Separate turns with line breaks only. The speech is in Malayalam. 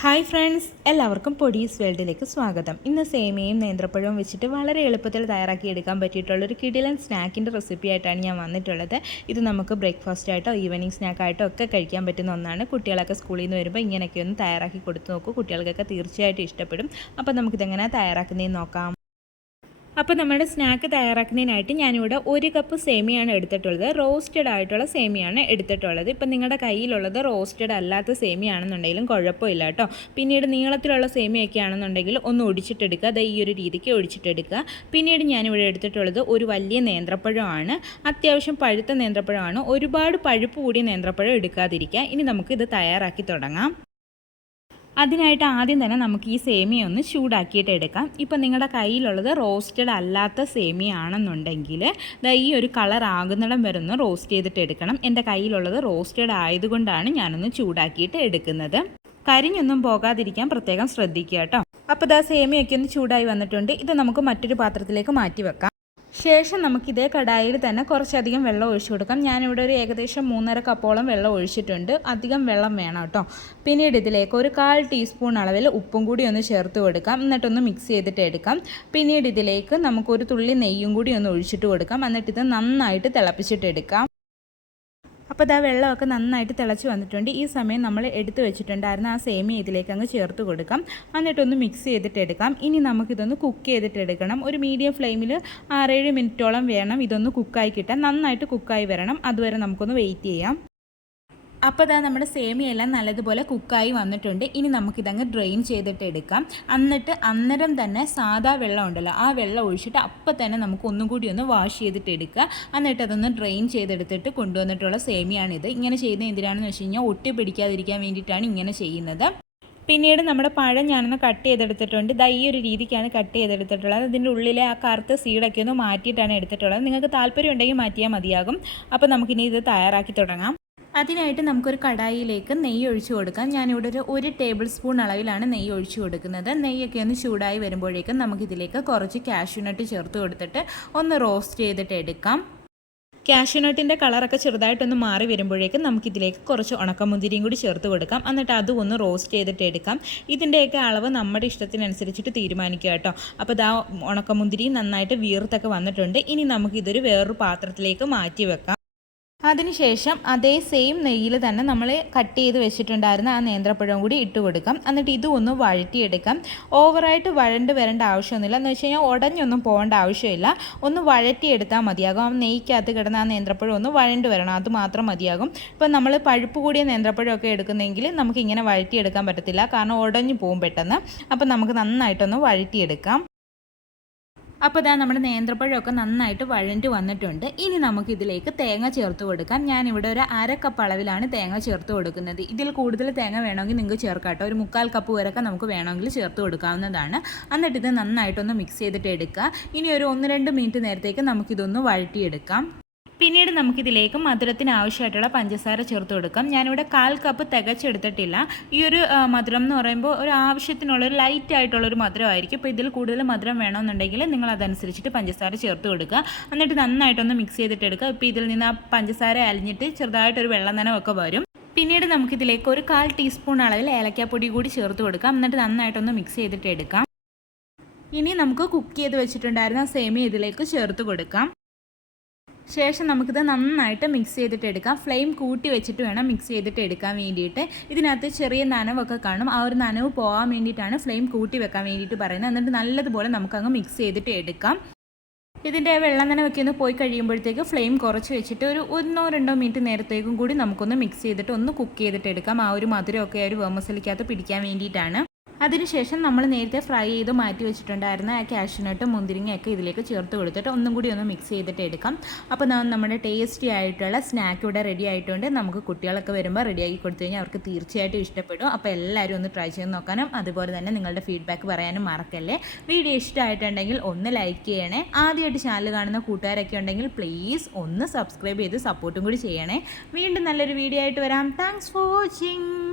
ഹായ് ഫ്രണ്ട്സ് എല്ലാവർക്കും പൊടീസ് വേൾഡിലേക്ക് സ്വാഗതം. ഇന്ന് സേമിയയും നേന്ത്രപ്പഴവും വെച്ചിട്ട് വളരെ എളുപ്പത്തിൽ തയ്യാറാക്കി എടുക്കാൻ പറ്റിയിട്ടുള്ള ഒരു കിടിലൻ സ്നാക്കിന്റെ റെസിപ്പി ആയിട്ടാണ് ഞാൻ വന്നിട്ടുള്ളത്. ഇത് നമുക്ക് ബ്രേക്ക്ഫാസ്റ്റ് ആയിട്ടോ ഈവനിങ് സ്നാക്കായിട്ടോ ഒക്കെ കഴിക്കാൻ പറ്റുന്ന ഒന്നാണ്. കുട്ടികളൊക്കെ സ്കൂളിൽ നിന്ന് വരുമ്പോൾ ഇങ്ങനെയൊക്കെ ഒന്ന് തയ്യാറാക്കി കൊടുത്തു നോക്കൂ. കുട്ടികൾക്കൊക്കെ തീർച്ചയായിട്ടും ഇഷ്ടപ്പെടും. അപ്പോൾ നമുക്കിതെങ്ങനെ തയ്യാറാക്കുന്നതെന്ന് നോക്കാം. അപ്പോൾ നമ്മുടെ സ്നാക്ക് തയ്യാറാക്കുന്നതിനായിട്ട് ഞാനിവിടെ ഒരു കപ്പ് സേമിയാണ് എടുത്തിട്ടുള്ളത്. റോസ്റ്റഡ് ആയിട്ടുള്ള സേമിയാണ് എടുത്തിട്ടുള്ളത്. ഇപ്പം നിങ്ങളുടെ കയ്യിലുള്ളത് റോസ്റ്റഡ് അല്ലാത്ത സേമിയാണെന്നുണ്ടെങ്കിലും കുഴപ്പമില്ല കേട്ടോ. പിന്നീട് നീളത്തിലുള്ള സേമിയൊക്കെ ആണെന്നുണ്ടെങ്കിൽ ഒന്ന് ഒടിച്ചിട്ടെടുക്കുക. അത് ഈ ഒരു രീതിക്ക് ഒടിച്ചിട്ടെടുക്കുക. പിന്നീട് ഞാനിവിടെ എടുത്തിട്ടുള്ളത് ഒരു വലിയ നേന്ത്രപ്പഴമാണ്. അത്യാവശ്യം പഴുത്ത നേന്ത്രപ്പഴമാണ്. ഒരുപാട് പഴുപ്പ് കൂടിയ നേന്ത്രപ്പഴം എടുക്കാതിരിക്കുക. ഇനി നമുക്ക് ഇത് തയ്യാറാക്കി തുടങ്ങാം. അതിനായിട്ട് ആദ്യം തന്നെ നമുക്ക് ഈ സേമിയ ഒന്ന് ചൂടാക്കിയിട്ട് എടുക്കാം. ഇപ്പം നിങ്ങളുടെ കയ്യിലുള്ളത് റോസ്റ്റഡ് അല്ലാത്ത സേമിയ ആണെന്നുണ്ടെങ്കിൽ ഈ ഒരു കളർ ആകുന്നിടം വരെ ഒന്ന് റോസ്റ്റ് ചെയ്തിട്ട് എടുക്കണം. എന്റെ കയ്യിലുള്ളത് റോസ്റ്റഡ് ആയതുകൊണ്ടാണ് ഞാനൊന്ന് ചൂടാക്കിയിട്ട് എടുക്കുന്നത്. കരിഞ്ഞൊന്നും പോകാതിരിക്കാൻ പ്രത്യേകം ശ്രദ്ധിക്കുക കേട്ടോ. അപ്പോൾ ദാ സേമിയൊക്കെ ഒന്ന് ചൂടായി വന്നിട്ടുണ്ട്. ഇത് നമുക്ക് മറ്റൊരു പാത്രത്തിലേക്ക് മാറ്റി വെക്കാം. ശേഷം നമുക്ക് ഇതേ കടായിൽ തന്നെ കുറച്ചധികം വെള്ളം ഒഴിച്ചു കൊടുക്കാം. ഞാനിവിടെ ഒരു ഏകദേശം മൂന്നര കപ്പോളം വെള്ളം ഒഴിച്ചിട്ടുണ്ട്. അധികം വെള്ളം വേണം കേട്ടോ. പിന്നീട് ഇതിലേക്ക് ഒരു കാൽ ടീസ്പൂൺ അളവിൽ ഉപ്പും കൂടി ഒന്ന് ചേർത്ത് കൊടുക്കാം. എന്നിട്ടൊന്ന് മിക്സ് ചെയ്തിട്ട് എടുക്കാം. പിന്നീട് ഇതിലേക്ക് നമുക്കൊരു തുള്ളി നെയ്യും കൂടി ഒന്ന് ഒഴിച്ചിട്ട് കൊടുക്കാം. എന്നിട്ട് ഇത് നന്നായിട്ട് തിളപ്പിച്ചിട്ട് എടുക്കാം. അപ്പോൾ ഇതാ വെള്ളമൊക്കെ നന്നായിട്ട് തിളച്ച് വന്നിട്ടുണ്ട്. ഈ സമയം നമ്മൾ എടുത്തു വെച്ചിട്ടുണ്ടായിരുന്ന ആ സേമിയ ഇതിലേക്ക് അങ്ങ് ചേർത്ത് കൊടുക്കാം. എന്നിട്ടൊന്ന് മിക്സ് ചെയ്തിട്ട് എടുക്കാം. ഇനി നമുക്കിതൊന്ന് കുക്ക് ചെയ്തിട്ട് എടുക്കണം. ഒരു മീഡിയം ഫ്ലെയിമിൽ ആറേഴ് മിനിറ്റോളം വേണം ഇതൊന്ന് കുക്കായി കിട്ടാൻ. നന്നായിട്ട് കുക്കായി വരണം. അതുവരെ നമുക്കൊന്ന് വെയിറ്റ് ചെയ്യാം. അപ്പോൾ അതാ നമ്മുടെ സേമിയെല്ലാം നല്ലതുപോലെ കുക്കായി വന്നിട്ടുണ്ട്. ഇനി നമുക്കിതങ്ങ് ഡ്രെയിൻ ചെയ്തിട്ട് എടുക്കാം. എന്നിട്ട് അന്നേരം തന്നെ സാധാ വെള്ളം ഉണ്ടല്ലോ ആ വെള്ളം ഒഴിച്ചിട്ട് അപ്പം തന്നെ നമുക്ക് ഒന്നും കൂടി ഒന്ന് വാഷ് ചെയ്തിട്ട് എടുക്കുക. എന്നിട്ട് അതൊന്ന് ഡ്രെയിൻ ചെയ്തെടുത്തിട്ട് കൊണ്ടുവന്നിട്ടുള്ള സേമിയാണിത്. ഇങ്ങനെ ചെയ്യുന്നത് എന്തിനാണെന്ന് വെച്ച് കഴിഞ്ഞാൽ ഒട്ടി പിടിക്കാതിരിക്കാൻ വേണ്ടിയിട്ടാണ് ഇങ്ങനെ ചെയ്യുന്നത്. പിന്നീട് നമ്മുടെ പഴം ഞാനൊന്ന് കട്ട് ചെയ്തെടുത്തിട്ടുണ്ട്. ദാ ഈ ഒരു രീതിക്കാണ് കട്ട് ചെയ്തെടുത്തിട്ടുള്ളത്. അതിന്റെ ഉള്ളിലെ ആ കറുത്ത സീഡൊക്കെ ഒന്ന് മാറ്റിയിട്ടാണ് എടുത്തിട്ടുള്ളത്. നിങ്ങൾക്ക് താല്പര്യം ഉണ്ടെങ്കിൽ മാറ്റിയാൽ മതിയാകും. അപ്പോൾ നമുക്കിനി ഇത് തയ്യാറാക്കി തുടങ്ങാം. അതിനായിട്ട് നമുക്കൊരു കടായിയിലേക്ക് നെയ്യ് ഒഴിച്ചു കൊടുക്കാം. ഞാനിവിടെ ഒരു ഒരു ടേബിൾ സ്പൂൺ അളവിലാണ് നെയ്യ് ഒഴിച്ചു കൊടുക്കുന്നത്. നെയ്യൊക്കെ ഒന്ന് ചൂടായി വരുമ്പോഴേക്കും നമുക്കിതിലേക്ക് കുറച്ച് കാഷ്യൂനട്ട് ചേർത്ത് കൊടുത്തിട്ട് ഒന്ന് റോസ്റ്റ് ചെയ്തിട്ട് എടുക്കാം. കാഷ്യൂനട്ടിന്റെ കളറൊക്കെ ചെറുതായിട്ടൊന്ന് മാറി വരുമ്പോഴേക്കും നമുക്കിതിലേക്ക് കുറച്ച് ഉണക്കമുന്തിരിയും കൂടി ചേർത്ത് കൊടുക്കാം. എന്നിട്ട് അതും ഒന്ന് റോസ്റ്റ് ചെയ്തിട്ട് എടുക്കാം. ഇതിന്റെയൊക്കെ അളവ് നമ്മുടെ ഇഷ്ടത്തിനനുസരിച്ചിട്ട് തീരുമാനിക്കുക കേട്ടോ. അപ്പോൾ ഇതാ ഉണക്കമുന്തിരി നന്നായിട്ട് വീർത്തൊക്കെ വന്നിട്ടുണ്ട്. ഇനി നമുക്കിതൊരു വേറൊരു പാത്രത്തിലേക്ക് മാറ്റി വെക്കാം. അതിനുശേഷം അതേ സെയിം നെയ്യിൽ തന്നെ നമ്മൾ കട്ട് ചെയ്ത് വെച്ചിട്ടുണ്ടായിരുന്ന ആ നേന്ത്രപ്പഴം കൂടി ഇട്ട് കൊടുക്കാം. എന്നിട്ട് ഇതും ഒന്ന് വഴറ്റിയെടുക്കാം. ഓവറായിട്ട് വഴണ്ട് വരേണ്ട ആവശ്യമൊന്നുമില്ല. എന്ന് വെച്ച് കഴിഞ്ഞാൽ ഉടഞ്ഞൊന്നും പോകേണ്ട ആവശ്യമില്ല. ഒന്ന് വഴറ്റിയെടുത്താൽ മതിയാകും. ആ നെയ്ക്കകത്ത് കിടന്ന ആ നേന്ത്രപ്പഴം ഒന്ന് വഴണ്ട് വരണം. അത് മാത്രം മതിയാകും. ഇപ്പം നമ്മൾ പഴുപ്പ് കൂടിയ നേന്ത്രപ്പഴമൊക്കെ എടുക്കുന്നെങ്കിൽ നമുക്ക് ഇങ്ങനെ വഴറ്റിയെടുക്കാൻ പറ്റത്തില്ല. കാരണം ഉടഞ്ഞു പോകും പെട്ടെന്ന്. അപ്പം നമുക്ക് നന്നായിട്ടൊന്ന് വഴറ്റിയെടുക്കാം. അപ്പോൾ ഇതാ നമ്മുടെ നേന്ത്രപ്പഴമൊക്കെ നന്നായിട്ട് വഴണ്ട് വന്നിട്ടുണ്ട്. ഇനി നമുക്ക് ഇതിലേക്ക് തേങ്ങ ചേർത്ത് കൊടുക്കാം. ഞാനിവിടെ ഒരു അര കപ്പ് അളവിലാണ് തേങ്ങ ചേർത്ത് കൊടുക്കുന്നത്. ഇതിൽ കൂടുതൽ തേങ്ങ വേണമെങ്കിൽ നിങ്ങൾക്ക് ചേർക്കാം കേട്ടോ ഒരു മുക്കാൽ കപ്പ് വരെയൊക്കെ നമുക്ക് വേണമെങ്കിൽ ചേർത്ത് കൊടുക്കാവുന്നതാണ്. എന്നിട്ട് ഇത് നന്നായിട്ടൊന്ന് മിക്സ് ചെയ്തിട്ട് എടുക്കുക. ഇനി ഒരു ഒന്ന് രണ്ട് മിനിറ്റ് നേരത്തേക്ക് നമുക്കിതൊന്ന് വഴറ്റിയെടുക്കാം. പിന്നീട് നമുക്കിതിലേക്ക് മധുരത്തിന് ആവശ്യമായിട്ടുള്ള പഞ്ചസാര ചേർത്ത് കൊടുക്കാം. ഞാനിവിടെ കാൽ കപ്പ് തികച്ചെടുത്തിട്ടില്ല. ഈ ഒരു മധുരം എന്ന് പറയുമ്പോൾ ഒരു ആവശ്യത്തിനുള്ള ഒരു ലൈറ്റ് ആയിട്ടുള്ളൊരു മധുരമായിരിക്കും. ഇപ്പോൾ ഇതിൽ കൂടുതൽ മധുരം വേണമെന്നുണ്ടെങ്കിൽ നിങ്ങൾ അതനുസരിച്ചിട്ട് പഞ്ചസാര ചേർത്ത് കൊടുക്കുക. എന്നിട്ട് നന്നായിട്ടൊന്ന് മിക്സ് ചെയ്തിട്ട് എടുക്കുക. ഇപ്പോൾ ഇതിൽ നിന്ന് ആ പഞ്ചസാര അലിഞ്ഞിട്ട് ചെറുതായിട്ടൊരു വെള്ളം നനവൊക്കെ വരും. പിന്നീട് നമുക്കിതിലേക്ക് ഒരു കാൽ ടീസ്പൂൺ അളവിൽ ഏലക്കാപ്പൊടി കൂടി ചേർത്ത് കൊടുക്കാം. എന്നിട്ട് നന്നായിട്ടൊന്ന് മിക്സ് ചെയ്തിട്ട് എടുക്കാം. ഇനി നമുക്ക് കുക്ക് ചെയ്ത് വെച്ചിട്ടുണ്ടായിരുന്ന സേമിയ ഇതിലേക്ക് ചേർത്ത് കൊടുക്കാം. ശേഷം നമുക്കിത് നന്നായിട്ട് മിക്സ് ചെയ്തിട്ട് എടുക്കാം. ഫ്ലെയിം കൂട്ടി വെച്ചിട്ട് വേണം മിക്സ് ചെയ്തിട്ട് എടുക്കാൻ വേണ്ടിയിട്ട്. ഇതിനകത്ത് ചെറിയ നനവൊക്കെ കാണും. ആ ഒരു നനവ് പോകാൻ വേണ്ടിയിട്ടാണ് ഫ്ലെയിം കൂട്ടി വെക്കാൻ വേണ്ടിയിട്ട് പറയുന്നത്. എന്നിട്ട് നല്ലതുപോലെ നമുക്കങ്ങ് മിക്സ് ചെയ്തിട്ട് എടുക്കാം. ഇതിന്റെ വെള്ളം നനവൊക്കെ ഒന്ന് പോയി കഴിയുമ്പോഴത്തേക്ക് ഫ്ലെയിം കുറച്ച് വെച്ചിട്ട് ഒരു ഒന്നോ രണ്ടോ മിനിറ്റ് നേരത്തേക്കും കൂടി നമുക്കൊന്ന് മിക്സ് ചെയ്തിട്ട് ഒന്ന് കുക്ക് ചെയ്തിട്ട് എടുക്കാം. ആ ഒരു മധുരമൊക്കെ ആ ഒരു വേമസലിക്കകത്ത് പിടിക്കാൻ വേണ്ടിയിട്ടാണ്. അതിനുശേഷം നമ്മൾ നേരത്തെ ഫ്രൈ ചെയ്ത് മാറ്റി വെച്ചിട്ടുണ്ടായിരുന്ന ആ കാഷ്യൂനട്ടും മുന്തിരിങ്ങയൊക്കെ ഇതിലേക്ക് ചേർത്ത് കൊടുത്തിട്ട് ഒന്നും കൂടി ഒന്ന് മിക്സ് ചെയ്തിട്ട് എടുക്കാം. അപ്പോൾ നമ്മുടെ ടേസ്റ്റി ആയിട്ടുള്ള സ്നാക്ക് ഇവിടെ റെഡി ആയിട്ടുണ്ട്. നമുക്ക് കുട്ടികളൊക്കെ വരുമ്പോൾ റെഡിയാക്കി കൊടുത്തു കഴിഞ്ഞാൽ അവർക്ക് തീർച്ചയായിട്ടും ഇഷ്ടപ്പെടും. അപ്പോൾ എല്ലാവരും ഒന്ന് ട്രൈ ചെയ്ത് നോക്കാനും അതുപോലെ തന്നെ നിങ്ങളുടെ ഫീഡ്ബാക്ക് പറയാനും മറക്കല്ലേ. വീഡിയോ ഇഷ്ടമായിട്ടുണ്ടെങ്കിൽ ഒന്ന് ലൈക്ക് ചെയ്യണേ. ആദ്യമായിട്ട് ചാനൽ കാണുന്ന കൂട്ടുകാരൊക്കെ ഉണ്ടെങ്കിൽ പ്ലീസ് ഒന്ന് സബ്സ്ക്രൈബ് ചെയ്ത് സപ്പോർട്ടും കൂടി ചെയ്യണേ. വീണ്ടും നല്ലൊരു വീഡിയോ ആയിട്ട് വരാം. Thanks for watching